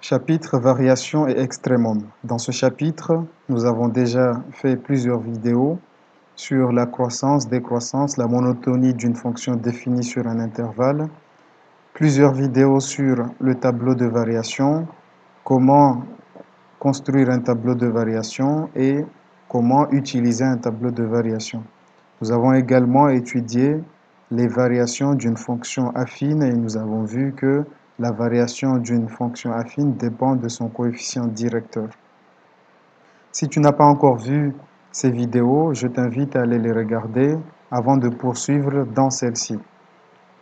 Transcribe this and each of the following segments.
Chapitre Variation et extrémum. Dans ce chapitre, nous avons déjà fait plusieurs vidéos sur la croissance, décroissance, la monotonie d'une fonction définie sur un intervalle, plusieurs vidéos sur le tableau de variation, comment construire un tableau de variation et comment utiliser un tableau de variation. Nous avons également étudié les variations d'une fonction affine et nous avons vu que la variation d'une fonction affine dépend de son coefficient directeur. Si tu n'as pas encore vu ces vidéos, je t'invite à aller les regarder avant de poursuivre dans celle-ci.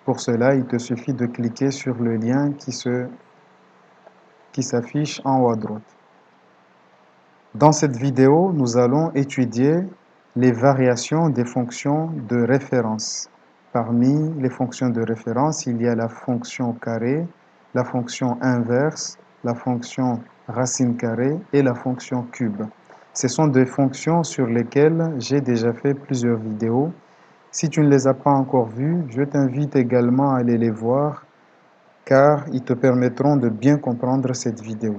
Pour cela, il te suffit de cliquer sur le lien qui s'affiche en haut à droite. Dans cette vidéo, nous allons étudier les variations des fonctions de référence. Parmi les fonctions de référence, il y a la fonction carré, la fonction inverse, la fonction racine carrée et la fonction cube. Ce sont des fonctions sur lesquelles j'ai déjà fait plusieurs vidéos. Si tu ne les as pas encore vues, je t'invite également à aller les voir car ils te permettront de bien comprendre cette vidéo.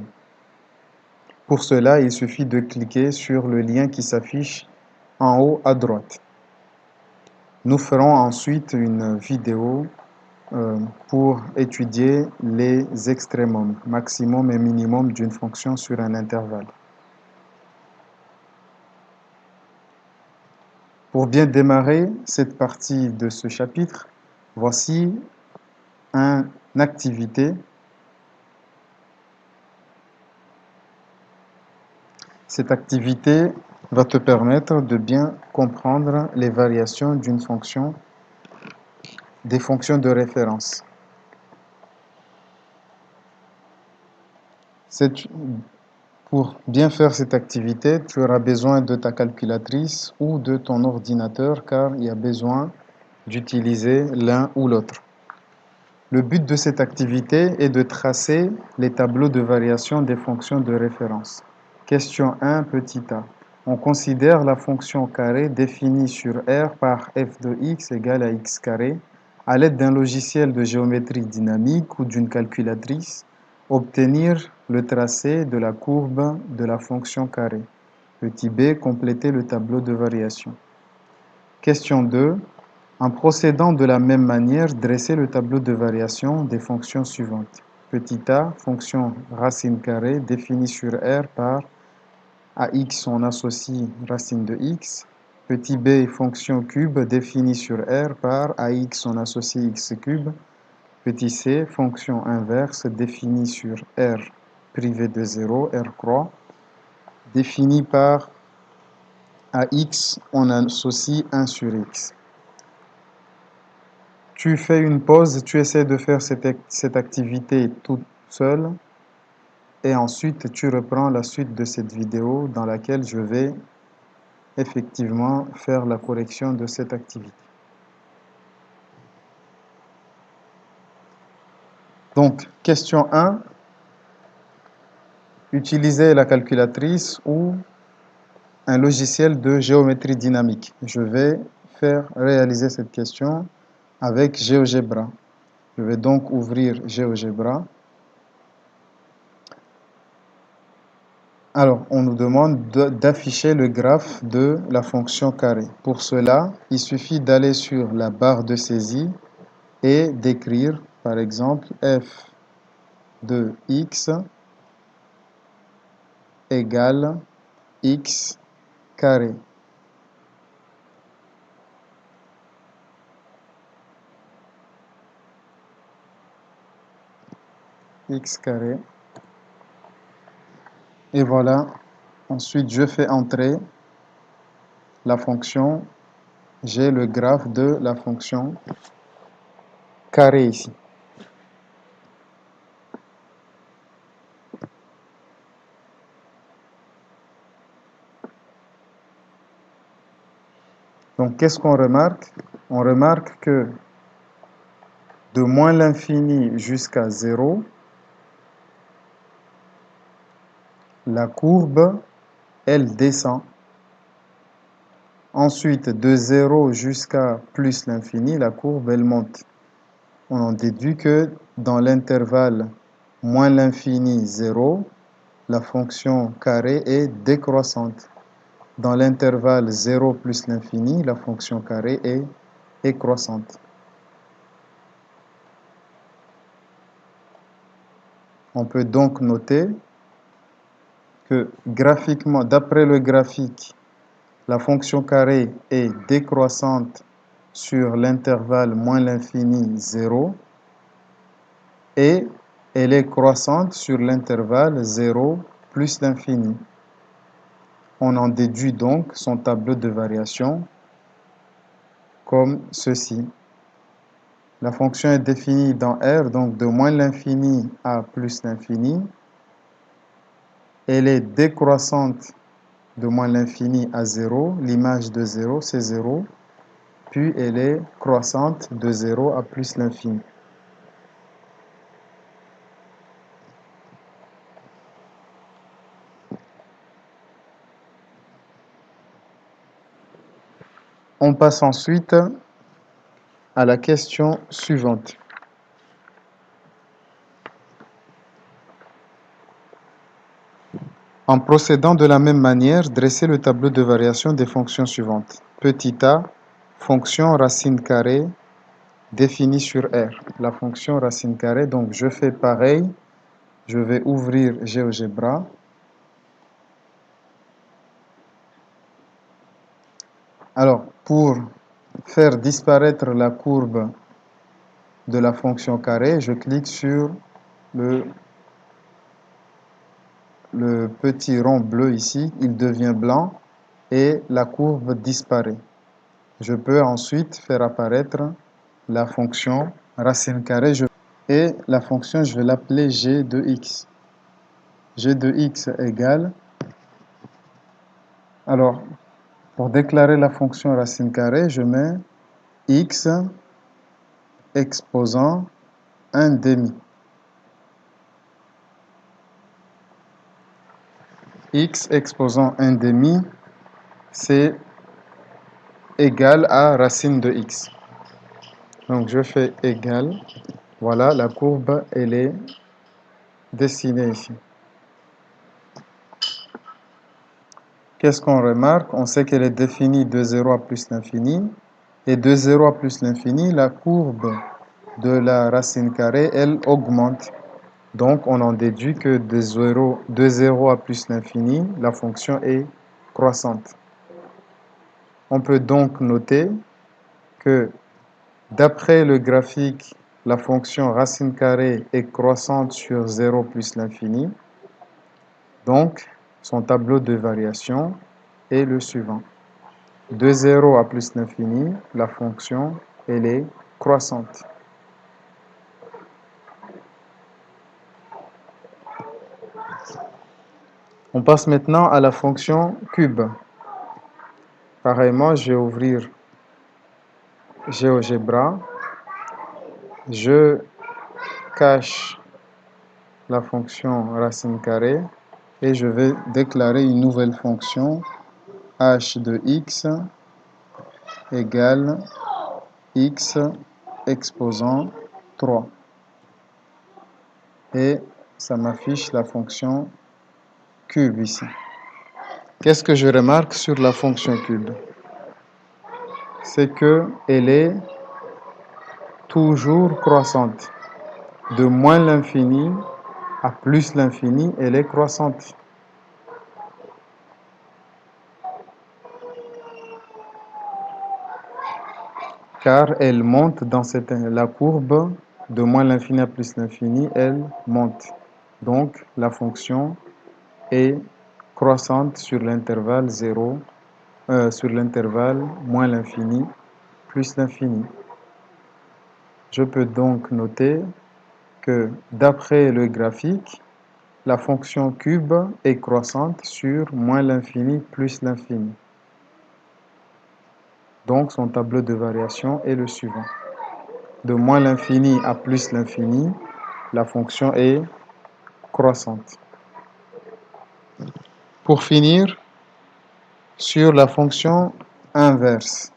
Pour cela, il suffit de cliquer sur le lien qui s'affiche en haut à droite. Nous ferons ensuite une vidéo pour étudier les extrémums, maximum et minimum d'une fonction sur un intervalle. Pour bien démarrer cette partie de ce chapitre, voici une activité. Cette activité va te permettre de bien comprendre les variations d'une fonction, des fonctions de référence. Pour bien faire cette activité, tu auras besoin de ta calculatrice ou de ton ordinateur car il y a besoin d'utiliser l'un ou l'autre. Le but de cette activité est de tracer les tableaux de variation des fonctions de référence. Question 1, petit a. On considère la fonction carré définie sur R par f de x égale à x carré à l'aide d'un logiciel de géométrie dynamique ou d'une calculatrice, obtenir le tracé de la courbe de la fonction carré. Petit b, compléter le tableau de variation. Question 2. En procédant de la même manière, dresser le tableau de variation des fonctions suivantes. Petit a, fonction racine carrée définie sur R par à x, on associe racine de x. Petit b, fonction cube définie sur R par à x, on associe x cube. Petit c, fonction inverse définie sur R privé de 0, R croix, définie par à x, on associe 1 sur x. Tu fais une pause, tu essaies de faire cette activité toute seule et ensuite tu reprends la suite de cette vidéo dans laquelle je vais effectivement faire la correction de cette activité. Donc, question 1, utiliser la calculatrice ou un logiciel de géométrie dynamique. Je vais faire réaliser cette question avec GeoGebra. Je vais donc ouvrir GeoGebra. Alors, on nous demande d'afficher le graphe de la fonction carré. Pour cela, il suffit d'aller sur la barre de saisie et d'écrire, par exemple, f de x égale x carré. X carré. Et voilà. Ensuite, je fais entrer la fonction. J'ai le graphe de la fonction carré ici. Donc, qu'est-ce qu'on remarque? On remarque que de moins l'infini jusqu'à 0, la courbe, elle descend. Ensuite, de 0 jusqu'à plus l'infini, la courbe, elle monte. On en déduit que dans l'intervalle moins l'infini 0, la fonction carré est décroissante. Dans l'intervalle 0 plus l'infini, la fonction carré est croissante. On peut donc noter que graphiquement, d'après le graphique, la fonction carré est décroissante sur l'intervalle moins l'infini 0 et elle est croissante sur l'intervalle 0 plus l'infini. On en déduit donc son tableau de variation comme ceci. La fonction est définie dans R, donc de moins l'infini à plus l'infini. Elle est décroissante de moins l'infini à 0. L'image de 0, c'est 0. Puis elle est croissante de 0 à plus l'infini. On passe ensuite à la question suivante. En procédant de la même manière, dressez le tableau de variation des fonctions suivantes. Petit a, fonction racine carrée définie sur R. La fonction racine carrée, donc je fais pareil. Je vais ouvrir GeoGebra. Alors, pour faire disparaître la courbe de la fonction carrée, je clique sur le petit rond bleu ici, il devient blanc et la courbe disparaît. Je peux ensuite faire apparaître la fonction racine carrée et la fonction, je vais l'appeler g de x. G de x égale, alors pour déclarer la fonction racine carrée, je mets x exposant 1 demi. X exposant 1 demi, c'est égal à racine de x. Donc je fais égal. Voilà, la courbe, elle est dessinée ici. Qu'est-ce qu'on remarque? On sait qu'elle est définie de 0 à plus l'infini. Et de 0 à plus l'infini, la courbe de la racine carrée, elle augmente. Donc on en déduit que de 0 à plus l'infini, la fonction est croissante. On peut donc noter que d'après le graphique, la fonction racine carrée est croissante sur 0 plus l'infini. Donc, son tableau de variation est le suivant. De 0 à plus l'infini, la fonction, elle est croissante. On passe maintenant à la fonction cube. Pareillement, je vais ouvrir GeoGebra. Je cache la fonction racine carrée et je vais déclarer une nouvelle fonction h de x égale x exposant 3. Et ça m'affiche la fonction cube ici. Qu'est-ce que je remarque sur la fonction cube? C'est qu'elle est toujours croissante. De moins l'infini à plus l'infini, elle est croissante. Car elle monte dans la courbe de moins l'infini à plus l'infini, elle monte. Donc la fonction est croissante sur l'intervalle 0, sur l'intervalle moins l'infini plus l'infini. Je peux donc noter que d'après le graphique, la fonction cube est croissante sur moins l'infini plus l'infini. Donc son tableau de variation est le suivant. De moins l'infini à plus l'infini, la fonction est croissante. Pour finir, sur la fonction inverse,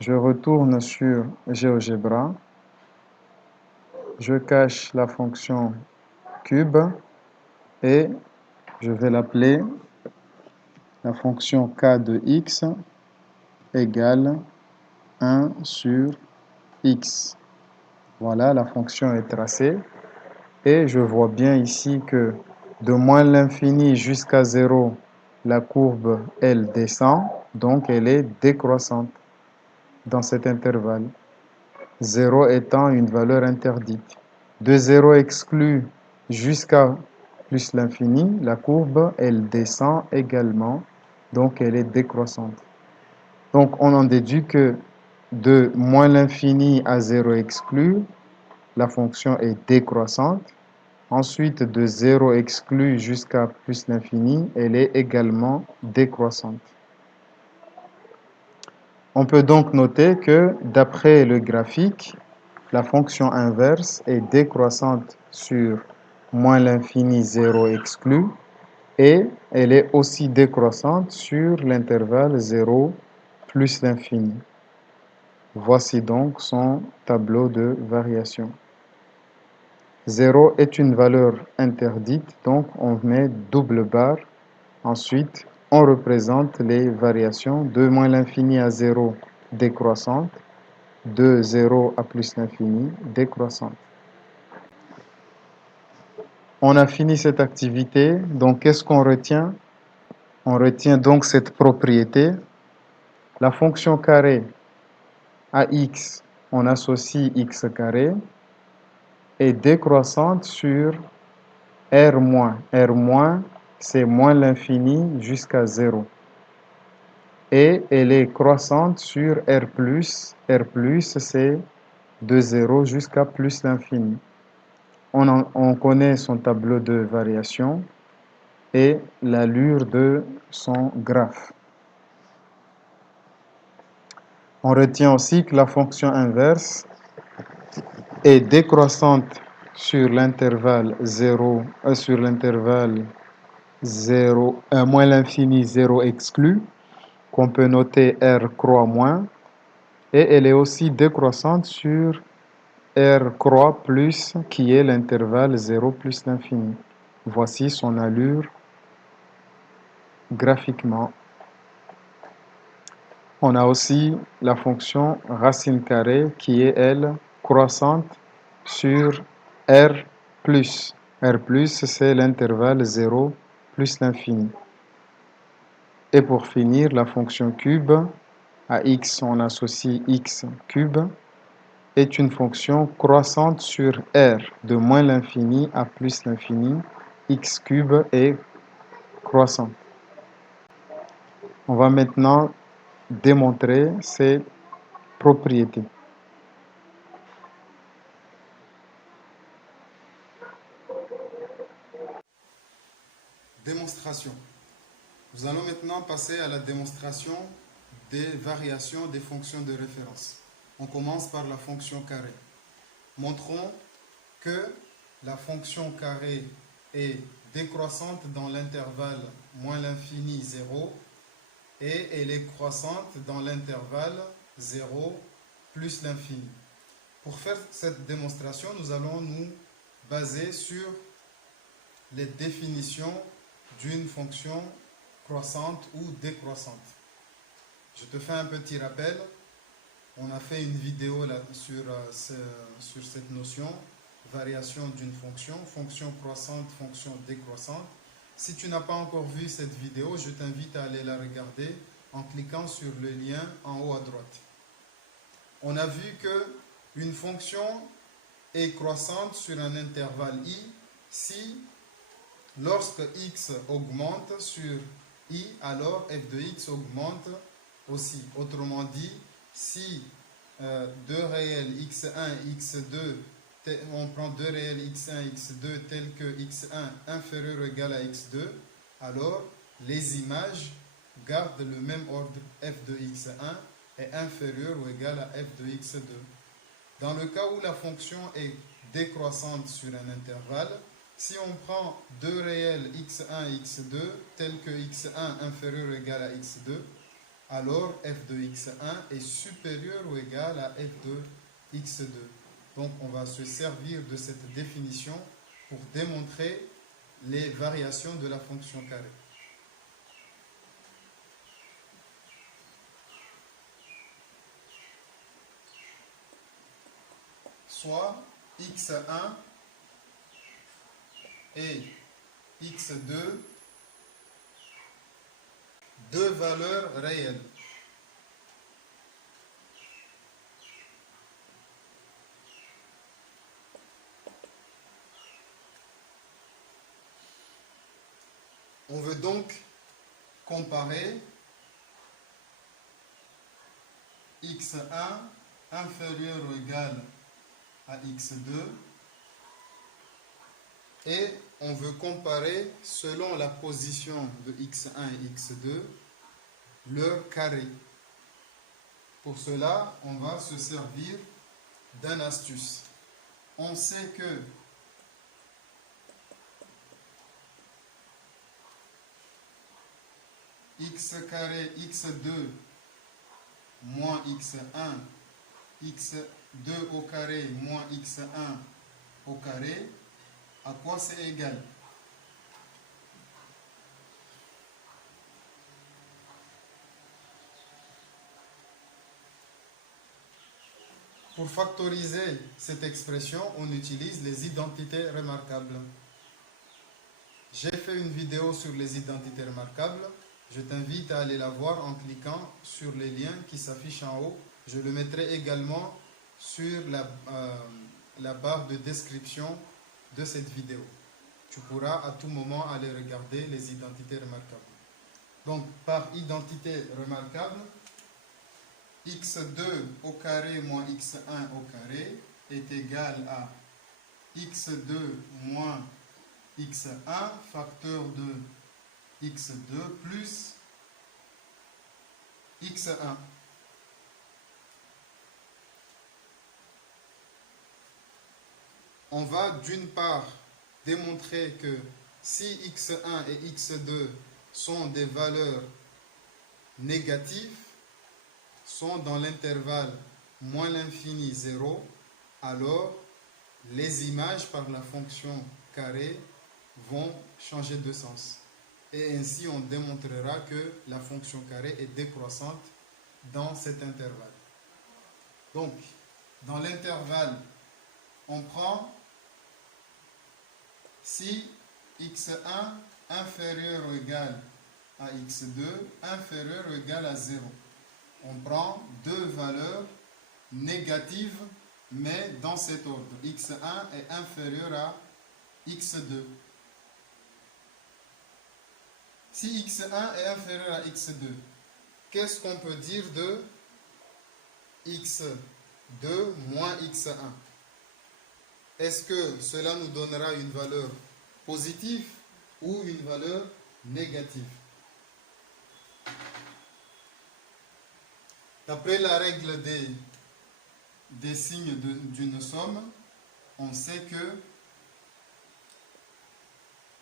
je retourne sur GeoGebra, je cache la fonction cube et je vais l'appeler la fonction k de x égale 1 sur x. Voilà, la fonction est tracée. Et je vois bien ici que de moins l'infini jusqu'à 0, la courbe, elle descend, donc elle est décroissante dans cet intervalle. 0 étant une valeur interdite. De 0 exclu jusqu'à plus l'infini, la courbe, elle descend également, donc elle est décroissante. Donc on en déduit que de moins l'infini à 0 exclu, la fonction est décroissante. Ensuite, de 0 exclu jusqu'à plus l'infini, elle est également décroissante. On peut donc noter que d'après le graphique, la fonction inverse est décroissante sur moins l'infini 0 exclu et elle est aussi décroissante sur l'intervalle 0 plus l'infini. Voici donc son tableau de variation. 0 est une valeur interdite, donc on met double barre. Ensuite, on représente les variations de moins l'infini à 0 décroissante, de 0 à plus l'infini décroissante. On a fini cette activité, donc qu'est-ce qu'on retient? On retient donc cette propriété. La fonction carré à x, on associe x carré, est décroissante sur R-. R-, c'est moins l'infini jusqu'à 0. Et elle est croissante sur R+. R+, c'est de 0 jusqu'à plus l'infini. On connaît son tableau de variation et l'allure de son graphe. On retient aussi que la fonction inverse est décroissante sur l'intervalle 0, sur l'intervalle 0, moins l'infini 0 exclu, qu'on peut noter R croix moins, et elle est aussi décroissante sur R croix plus, qui est l'intervalle 0 plus l'infini. Voici son allure graphiquement. On a aussi la fonction racine carrée qui est, elle, croissante sur R plus. R plus, c'est l'intervalle 0 plus l'infini. Et pour finir, la fonction cube, à x, on associe x cube, est une fonction croissante sur R, de moins l'infini à plus l'infini. X cube est croissant. On va maintenant démontrer ces propriétés. Démonstration. Nous allons maintenant passer à la démonstration des variations des fonctions de référence. On commence par la fonction carré. Montrons que la fonction carré est décroissante dans l'intervalle moins l'infini 0 et elle est croissante dans l'intervalle 0 plus l'infini. Pour faire cette démonstration, nous allons nous baser sur les définitions d'une fonction croissante ou décroissante. Je te fais un petit rappel. On a fait une vidéo là sur cette notion, variation d'une fonction, fonction croissante, fonction décroissante. Si tu n'as pas encore vu cette vidéo, je t'invite à aller la regarder en cliquant sur le lien en haut à droite. On a vu que une fonction est croissante sur un intervalle i si, lorsque x augmente sur i, alors f de x augmente aussi. Autrement dit, si deux réels x1, x2, on prend deux réels x1, x2 tels que x1 inférieur ou égal à x2, alors les images gardent le même ordre. F de x1 est inférieur ou égal à f de x2. Dans le cas où la fonction est décroissante sur un intervalle, si on prend deux réels x1 et x2 tels que x1 inférieur ou égal à x2, alors f de x1 est supérieur ou égal à f de x2. Donc on va se servir de cette définition pour démontrer les variations de la fonction carré. Soit x1 et x2, deux valeurs réelles. On veut donc comparer x1 inférieur ou égal à x2 et on veut comparer selon la position de x1 et x2 leur carré. Pour cela, on va se servir d'une astuce. On sait que x carré x2 moins x1, x2 au carré moins x1 au carré, à quoi c'est égal? Pour factoriser cette expression, on utilise les identités remarquables. J'ai fait une vidéo sur les identités remarquables. Je t'invite à aller la voir en cliquant sur les liens qui s'affichent en haut. Je le mettrai également sur la barre de description de cette vidéo. Tu pourras à tout moment aller regarder les identités remarquables. Donc, par identité remarquable, x2 au carré moins x1 au carré est égal à x2 moins x1 facteur de x2 plus x1. On va d'une part démontrer que si x1 et x2 sont des valeurs négatives, sont dans l'intervalle moins l'infini 0, alors les images par la fonction carré vont changer de sens. Et ainsi, on démontrera que la fonction carré est décroissante dans cet intervalle. Donc, dans l'intervalle, on prend si x1 inférieur ou égal à x2 inférieur ou égal à 0. On prend deux valeurs négatives, mais dans cet ordre. x1 est inférieur à x2. Si x1 est inférieur à x2, qu'est-ce qu'on peut dire de x2 moins x1? Est-ce que cela nous donnera une valeur positive ou une valeur négative? D'après la règle des signes d'une somme, on sait que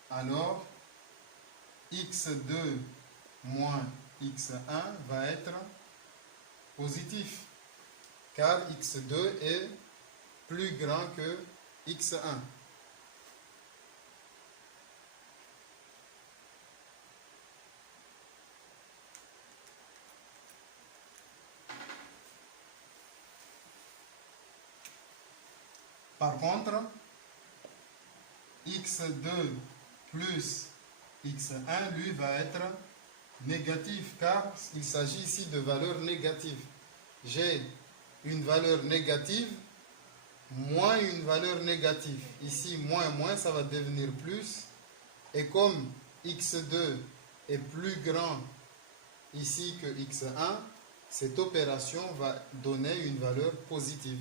alors x2 moins x1 va être positif, car x2 est plus grand que x1. Par contre, x2 plus x1, lui, va être négatif, car il s'agit ici de valeurs négatives. J'ai une valeur négative moins une valeur négative. Ici, moins, ça va devenir plus. Et comme x2 est plus grand ici que x1, cette opération va donner une valeur positive.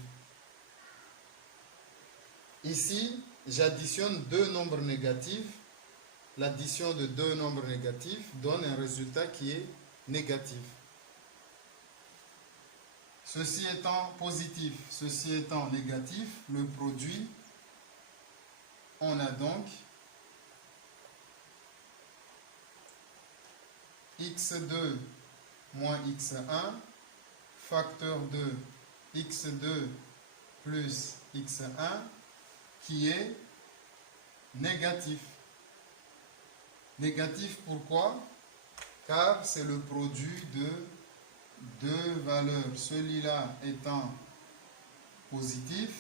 Ici, j'additionne deux nombres négatifs. L'addition de deux nombres négatifs donne un résultat qui est négatif. Ceci étant positif, ceci étant négatif, le produit, on a donc x2 moins x1 facteur de x2 plus x1 qui est négatif. Négatif pourquoi? Car c'est le produit de deux valeurs. Celui-là étant positif,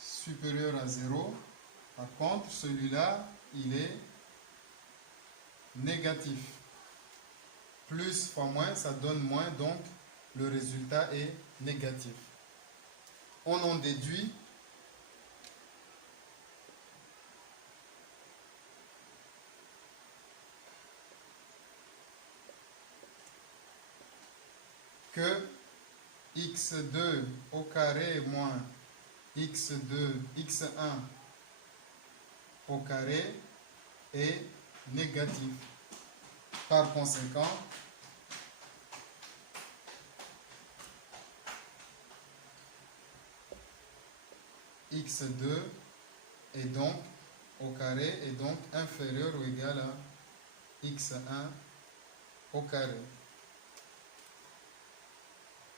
supérieur à 0. Par contre, celui-là, il est négatif. Plus fois moins, ça donne moins, donc le résultat est négatif. On en déduit que x2 au carré moins x1 au carré est négatif. Par conséquent, x2 est donc au carré est donc inférieur ou égal à x1 au carré.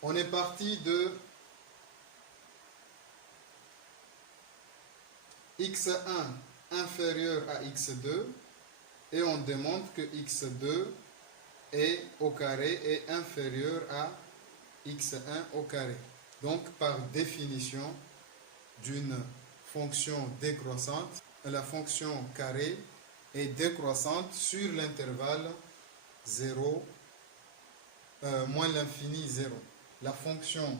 On est parti de x1 inférieur à x2 et on démontre que x2 est au carré est inférieur à x1 au carré. Donc par définition d'une fonction décroissante, la fonction carré est décroissante sur l'intervalle 0 moins l'infini 0. La fonction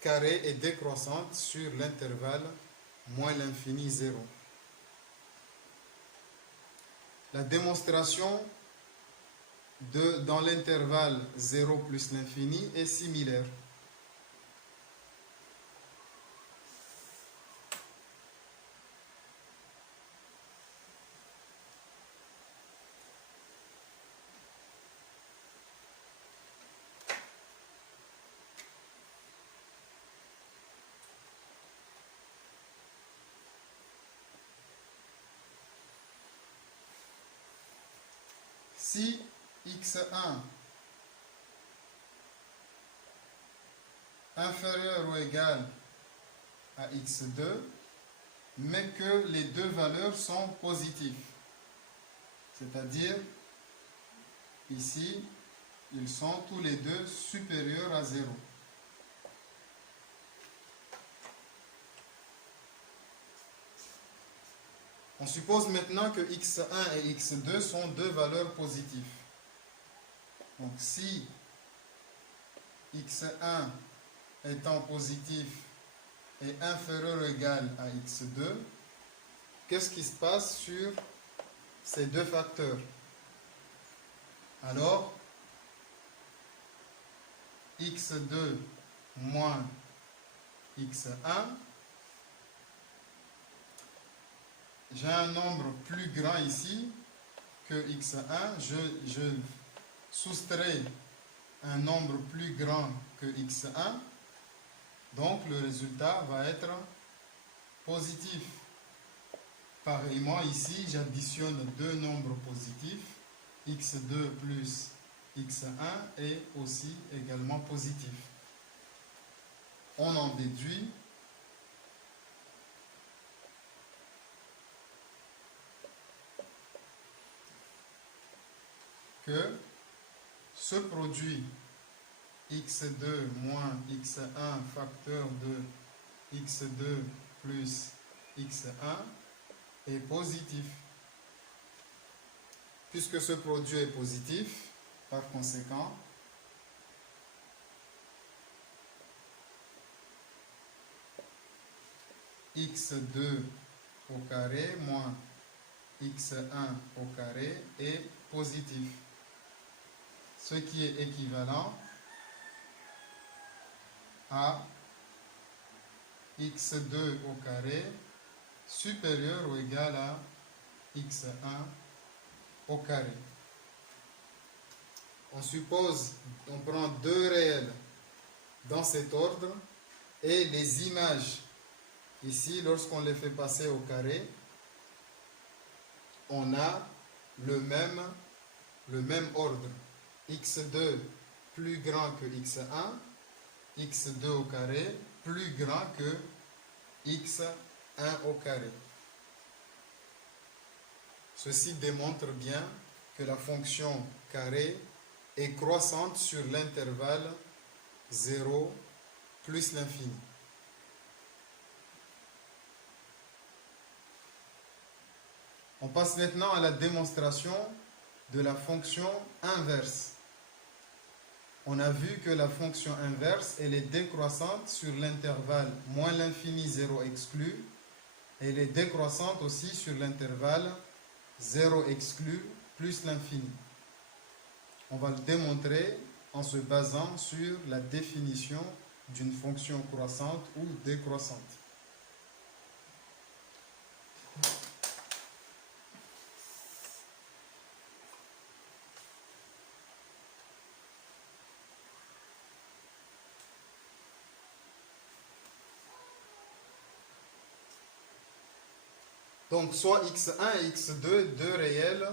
carré est décroissante sur l'intervalle moins l'infini 0. La démonstration dans l'intervalle 0 plus l'infini est similaire. Si x1 inférieur ou égal à x2, mais que les deux valeurs sont positives. C'est-à-dire, ici, ils sont tous les deux supérieurs à 0. On suppose maintenant que x1 et x2 sont deux valeurs positives. Donc si x1 étant positif est inférieur ou égal à x2, qu'est-ce qui se passe sur ces deux facteurs? Alors, x2 moins x1, j'ai un nombre plus grand ici que x1, je soustrais un nombre plus grand que x1, donc le résultat va être positif. Pareillement ici, j'additionne deux nombres positifs, x2 plus x1 est aussi également positif. On en déduit que ce produit x2 moins x1 facteur de x2 plus x1 est positif. Puisque ce produit est positif, par conséquent, x2 au carré moins x1 au carré est positif. Ce qui est équivalent à x2 au carré supérieur ou égal à x1 au carré. On suppose, on prend deux réels dans cet ordre et les images, ici, lorsqu'on les fait passer au carré, on a le même ordre. x2 plus grand que x1, x2 au carré plus grand que x1 au carré. Ceci démontre bien que la fonction carré est croissante sur l'intervalle 0 plus l'infini. On passe maintenant à la démonstration de la fonction inverse. On a vu que la fonction inverse, elle est décroissante sur l'intervalle moins l'infini 0 exclu. Elle est décroissante aussi sur l'intervalle 0 exclu plus l'infini. On va le démontrer en se basant sur la définition d'une fonction croissante ou décroissante. Donc, soit x1 et x2, deux réels,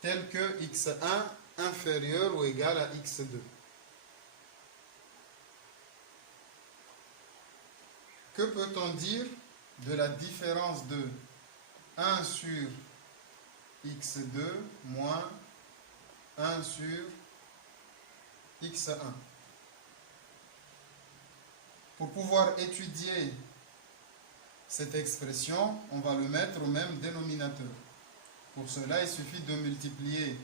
tels que x1 inférieur ou égal à x2. Que peut-on dire de la différence de 1 sur x2 moins 1 sur x1? Pour pouvoir étudier cette expression, on va le mettre au même dénominateur. Pour cela, il suffit de multiplier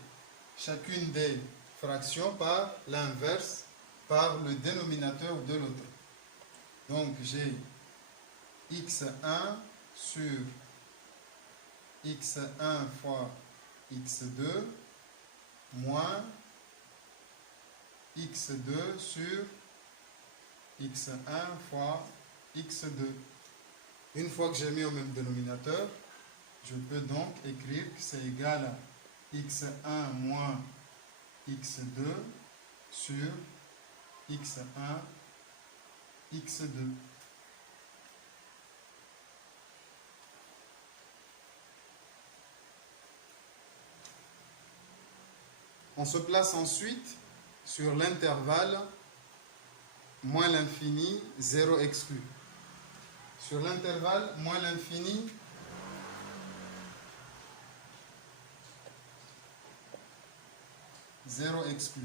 chacune des fractions par l'inverse, par le dénominateur de l'autre. Donc, j'ai x1 sur x1 fois x2 moins x2 sur x1 fois x2. Une fois que j'ai mis au même dénominateur, je peux donc écrire que c'est égal à x1 moins x2 sur x1 x2. On se place ensuite sur l'intervalle moins l'infini, 0 exclu. Sur l'intervalle moins l'infini, zéro exclu.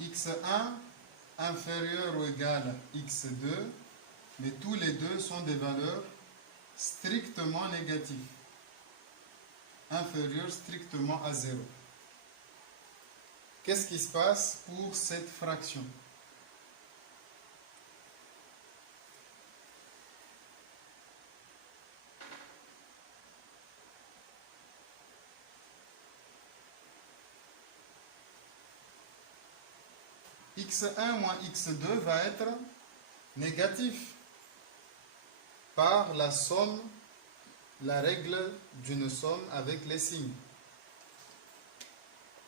x1 inférieur ou égal à x2, mais tous les deux sont des valeurs strictement négatives, inférieures strictement à 0. Qu'est-ce qui se passe pour cette fraction? x1 moins x2 va être négatif par la somme, la règle d'une somme avec les signes.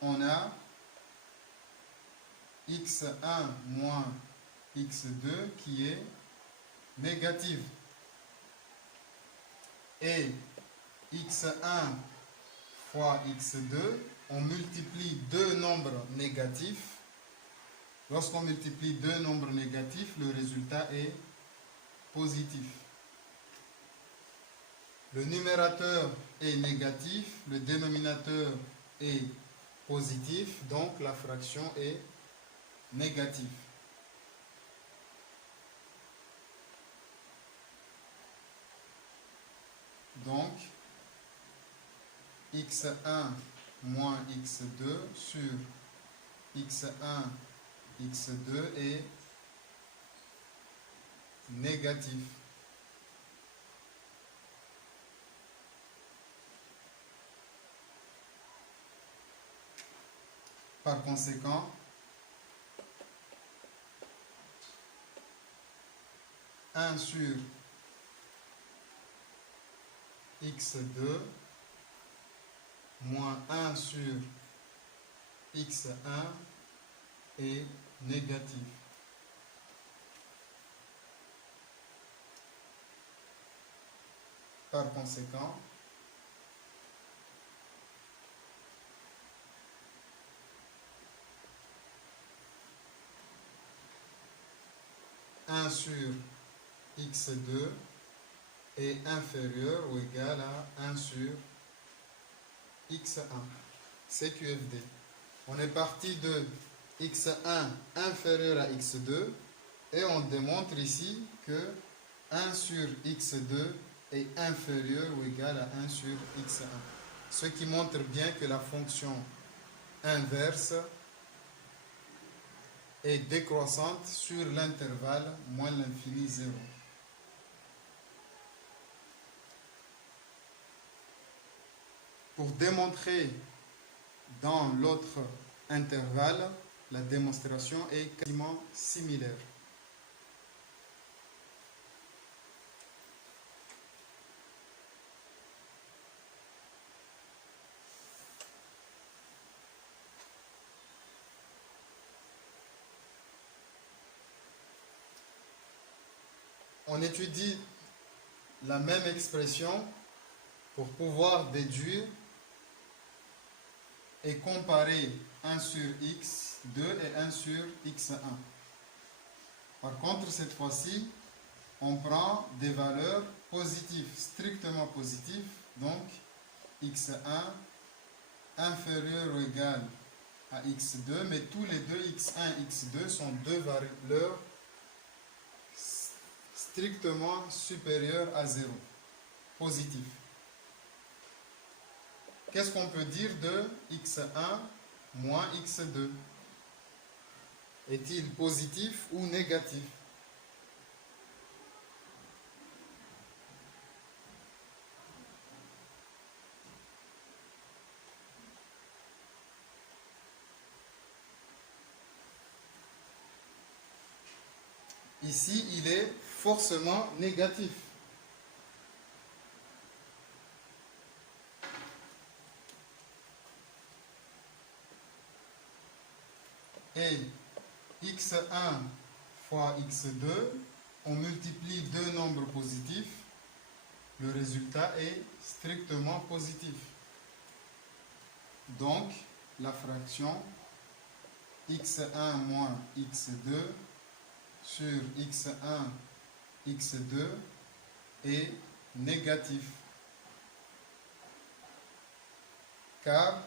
On a x1 moins x2 qui est négative. Et x1 fois x2, on multiplie deux nombres négatifs. Lorsqu'on multiplie deux nombres négatifs, le résultat est positif. Le numérateur est négatif, le dénominateur est positif, donc la fraction est négative. Donc, x1 moins x2 sur x1 x2 est négatif. Par conséquent, un sur x2 moins 1 sur x1 est négatif. Par conséquent, 1 sur x2 est inférieur ou égal à 1 sur x1. C'est QFD. On est parti de x1 inférieur à x2 et on démontre ici que 1 sur x2 est inférieur ou égal à 1 sur x1. Ce qui montre bien que la fonction inverse est décroissante sur l'intervalle moins l'infini 0. Pour démontrer dans l'autre intervalle, la démonstration est quasiment similaire. On étudie la même expression pour pouvoir déduire et comparer 1 sur x2 et 1 sur x1. Par contre, cette fois-ci, on prend des valeurs positives, strictement positives, donc x1 inférieur ou égal à x2, mais tous les deux x1 et x2 sont deux valeurs strictement supérieures à 0, positives. Qu'est-ce qu'on peut dire de x1 moins x2? Est-il positif ou négatif? Ici, il est forcément négatif. Et x1 fois x2, on multiplie deux nombres positifs, le résultat est strictement positif. Donc, la fraction x1 moins x2 sur x1, x2 est négatif. Car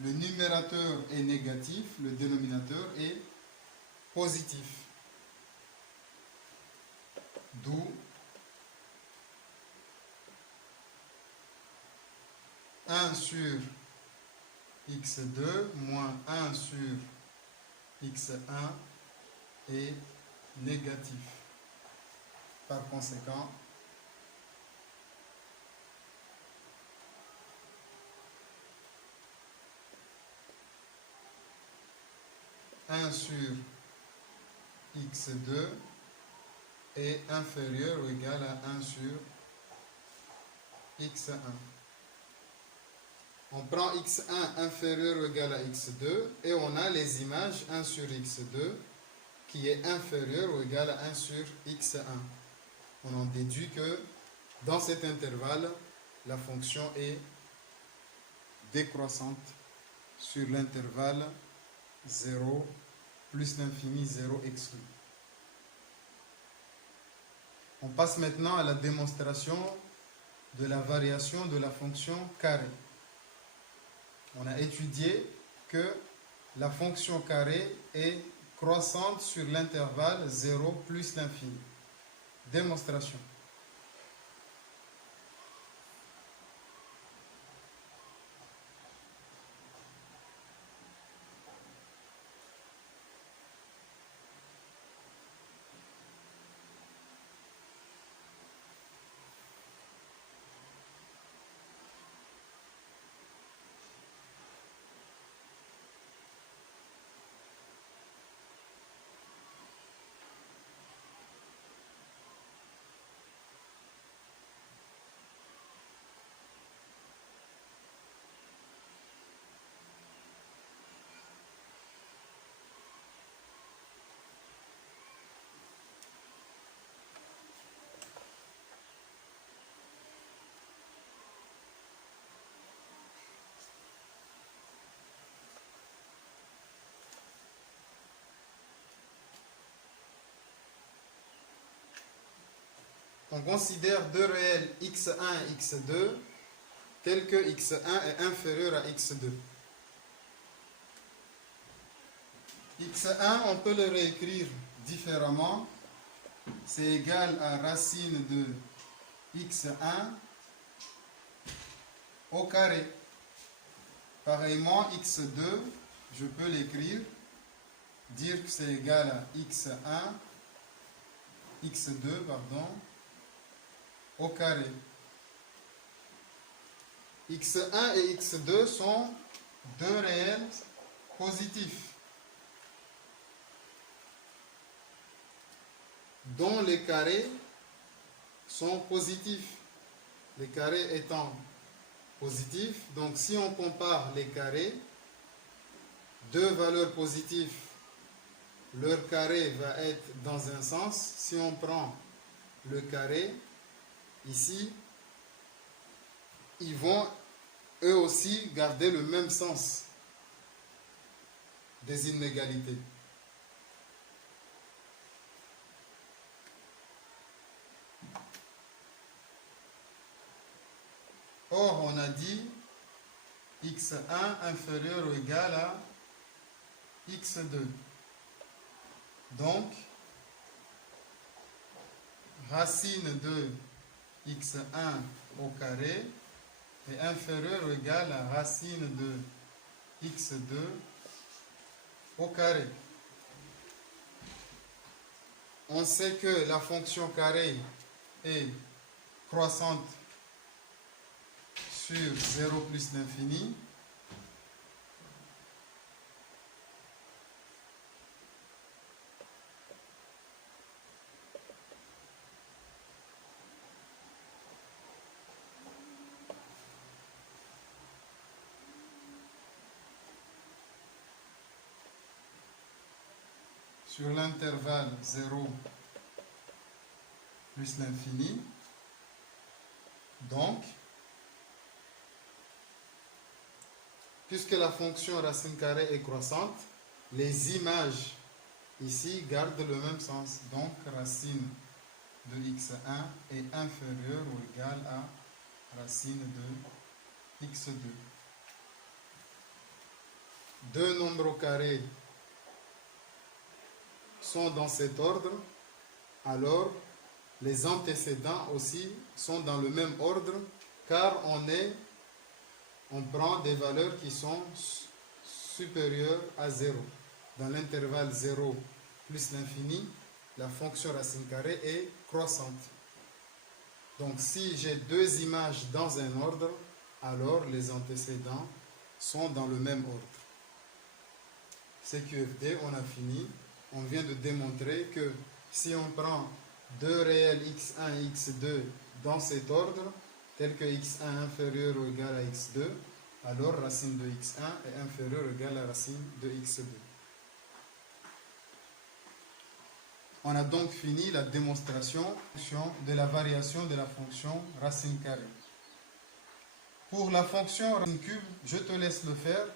le numérateur est négatif, le dénominateur est positif. D'où 1 sur x2 moins 1 sur x1 est négatif. Par conséquent, un sur x2 est inférieur ou égal à 1 sur x1. On prend x1 inférieur ou égal à x2 et on a les images 1 sur x2 qui est inférieur ou égal à 1 sur x1. On en déduit que dans cet intervalle, la fonction est décroissante sur l'intervalle 0 plus l'infini 0 exclu. On passe maintenant à la démonstration de la variation de la fonction carré. On a étudié que la fonction carré est croissante sur l'intervalle 0 plus l'infini. Démonstration. On considère deux réels x1 et x2 tels que x1 est inférieur à x2. x1, on peut le réécrire différemment. C'est égal à racine de x1 au carré. Pareillement, x2, je peux l'écrire, dire que c'est égal à x1, x2, pardon, au carré. x1 et x2 sont deux réels positifs, dont les carrés sont positifs. Les carrés étant positifs, donc si on compare les carrés, deux valeurs positives, leur carré va être dans un sens. Si on prend le carré, ici, ils vont eux aussi garder le même sens des inégalités. Or, on a dit x1 inférieur ou égal à x2. Donc, racine de x1 au carré est inférieur ou égal à racine de x2 au carré. On sait que la fonction carré est croissante sur 0 plus l'infini. Sur l'intervalle 0 plus l'infini. Donc, puisque la fonction racine carrée est croissante, les images ici gardent le même sens. Donc, racine de x1 est inférieure ou égale à racine de x2. Deux nombres carrés sont dans cet ordre, alors les antécédents aussi sont dans le même ordre, car on prend des valeurs qui sont supérieures à 0. Dans l'intervalle 0 plus l'infini, la fonction racine carrée est croissante. Donc si j'ai deux images dans un ordre, alors les antécédents sont dans le même ordre. CQFD, on a fini. On vient de démontrer que si on prend deux réels x1 et x2 dans cet ordre, tel que x1 inférieur ou égal à x2, alors racine de x1 est inférieure ou égale à racine de x2. On a donc fini la démonstration de la variation de la fonction racine carrée. Pour la fonction racine cube, je te laisse le faire.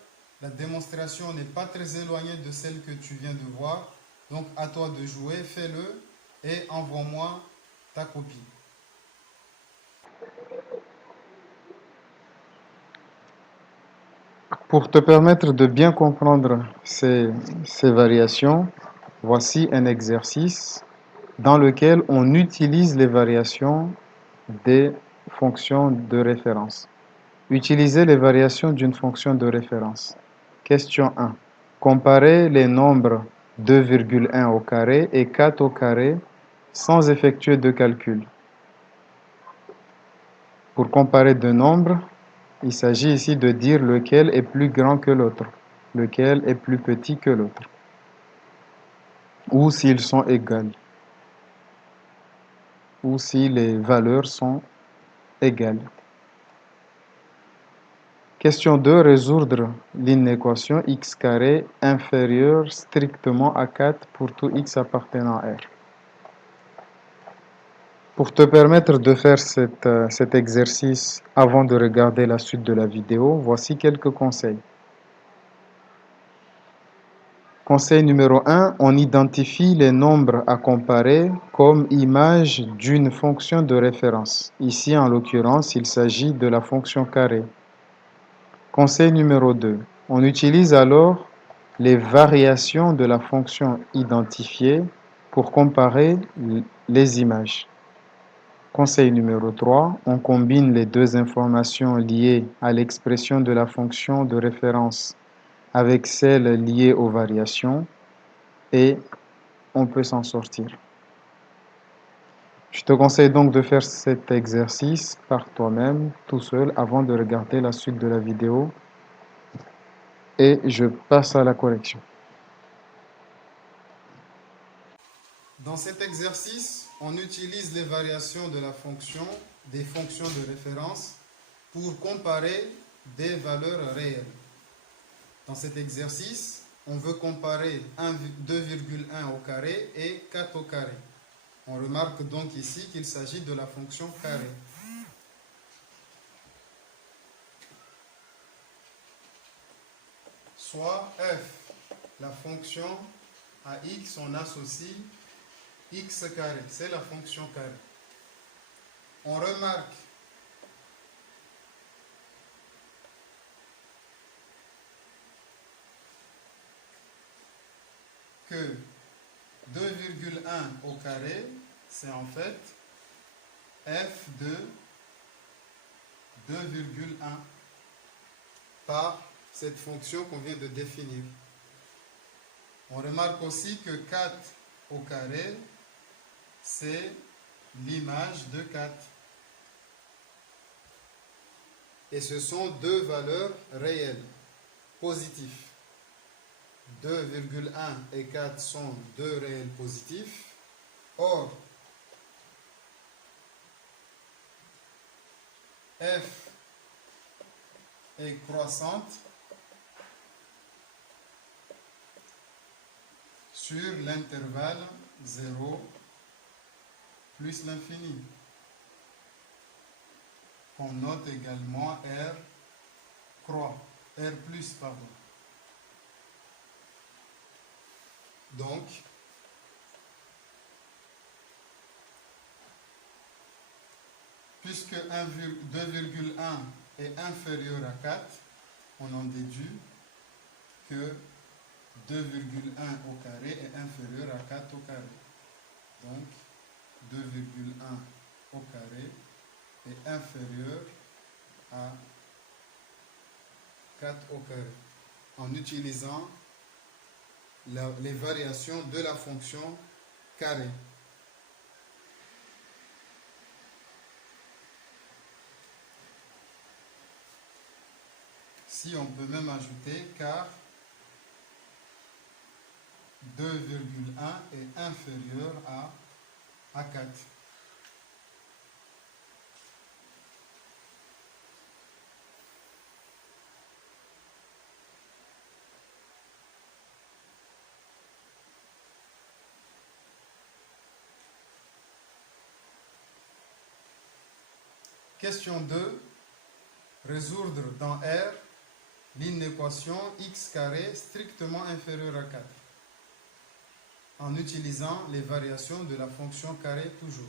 La démonstration n'est pas très éloignée de celle que tu viens de voir. Donc, à toi de jouer, fais-le et envoie-moi ta copie. Pour te permettre de bien comprendre ces variations, voici un exercice dans lequel on utilise les variations des fonctions de référence. Utiliser les variations d'une fonction de référence. Question 1. Comparer les nombres 2,1 au carré et 4 au carré sans effectuer de calcul. Pour comparer deux nombres, il s'agit ici de dire lequel est plus grand que l'autre, lequel est plus petit que l'autre, ou s'ils sont égaux, ou si les valeurs sont égales. Question 2. Résoudre l'inéquation x carré inférieur strictement à 4 pour tout x appartenant à R. Pour te permettre de faire cet exercice avant de regarder la suite de la vidéo, voici quelques conseils. Conseil numéro 1, on identifie les nombres à comparer comme image d'une fonction de référence. Ici, en l'occurrence, il s'agit de la fonction carré. Conseil numéro 2, on utilise alors les variations de la fonction identifiée pour comparer les images. Conseil numéro 3, on combine les deux informations liées à l'expression de la fonction de référence avec celles liées aux variations et on peut s'en sortir. Je te conseille donc de faire cet exercice par toi-même, tout seul, avant de regarder la suite de la vidéo et je passe à la correction. Dans cet exercice, on utilise les variations de la fonction, des fonctions de référence, pour comparer des valeurs réelles. Dans cet exercice, on veut comparer 2,1 au carré et 4 au carré. On remarque donc ici qu'il s'agit de la fonction carré. Soit f, la fonction à x, on associe x carré, c'est la fonction carré. On remarque que 2,1 au carré, c'est en fait f de 2,1 par cette fonction qu'on vient de définir. On remarque aussi que 4 au carré, c'est l'image de 4. Et ce sont deux valeurs réelles, positives. 2,1 et 4 sont deux réels positifs. Or, f est croissante sur l'intervalle 0 plus l'infini, qu'on note également R croît, R plus, pardon. Donc, puisque 2,1 est inférieur à 4, on en déduit que 2,1 au carré est inférieur à 4 au carré. Donc, 2,1 au carré est inférieur à 4 au carré, en utilisant les variations de la fonction carré. Si on peut même ajouter car 2,1 est inférieur à 4. Question 2. Résoudre dans R l'inéquation x carré strictement inférieure à 4 en utilisant les variations de la fonction carré toujours.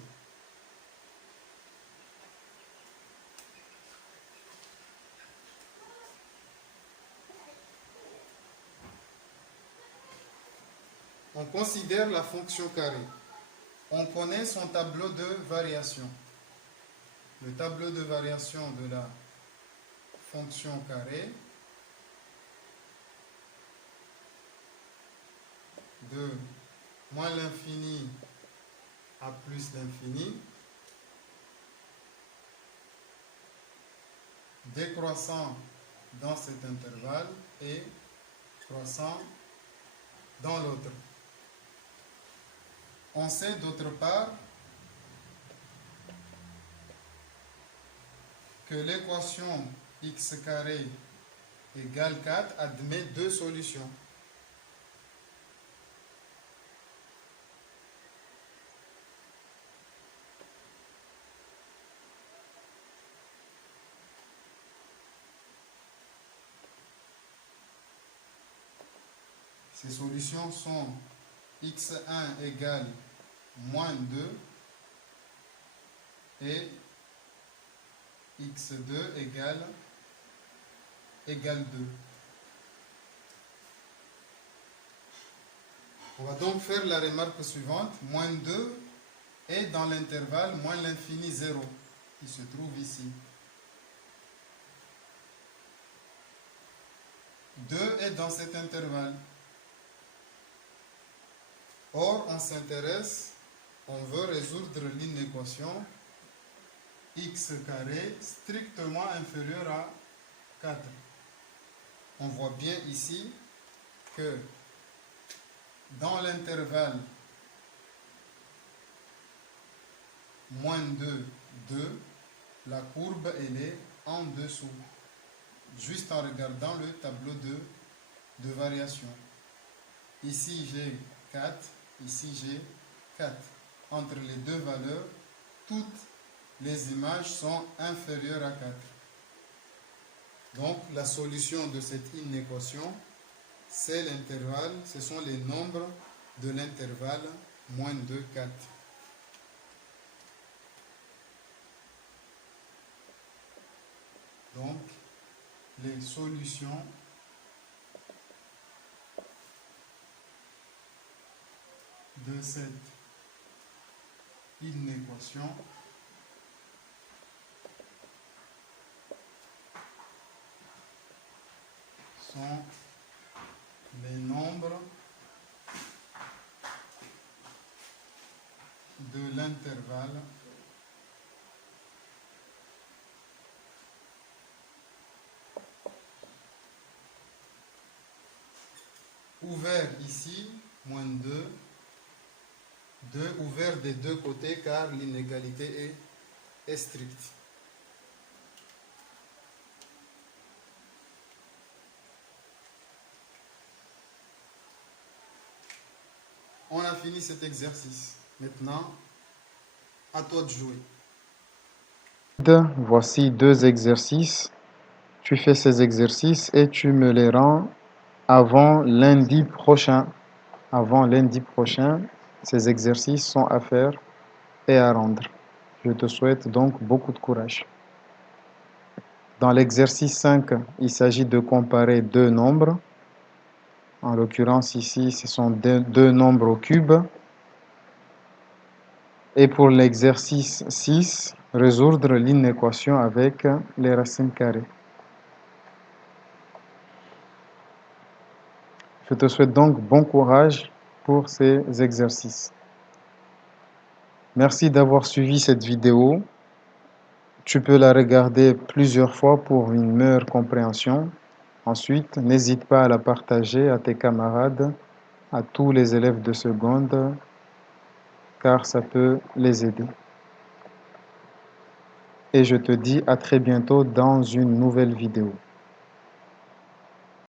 On considère la fonction carré. On connaît son tableau de variation. Le tableau de variation de la fonction carré de moins l'infini à plus l'infini, décroissant dans cet intervalle et croissant dans l'autre. On sait d'autre part que l'équation x carré égale 4 admet deux solutions. Ces solutions sont x1 égale moins 2 et x2 égale 2. On va donc faire la remarque suivante. Moins 2 est dans l'intervalle moins l'infini 0 qui se trouve ici. 2 est dans cet intervalle. Or, on s'intéresse, on veut résoudre l'inéquation x carré strictement inférieur à 4. On voit bien ici que dans l'intervalle moins 2, 2, la courbe elle est en dessous, juste en regardant le tableau de variation. Ici j'ai 4, ici j'ai 4. Entre les deux valeurs, toutes les images sont inférieures à 4. Donc la solution de cette inéquation, c'est l'intervalle, ce sont les nombres de l'intervalle moins 2, 4. Donc, les solutions de cette inéquation sont les nombres de l'intervalle ouvert ici, moins 2, 2 ouvert des deux côtés car l'inégalité est stricte. On a fini cet exercice. Maintenant, à toi de jouer. Voici 2 exercices. Tu fais ces exercices et tu me les rends avant lundi prochain. Avant lundi prochain, ces exercices sont à faire et à rendre. Je te souhaite donc beaucoup de courage. Dans l'exercice 5, il s'agit de comparer deux nombres. En l'occurrence ici, ce sont deux nombres au cube. Et pour l'exercice 6, résoudre l'inéquation avec les racines carrées. Je te souhaite donc bon courage pour ces exercices. Merci d'avoir suivi cette vidéo. Tu peux la regarder plusieurs fois pour une meilleure compréhension. Ensuite, n'hésite pas à la partager à tes camarades, à tous les élèves de seconde, car ça peut les aider. Et je te dis à très bientôt dans une nouvelle vidéo.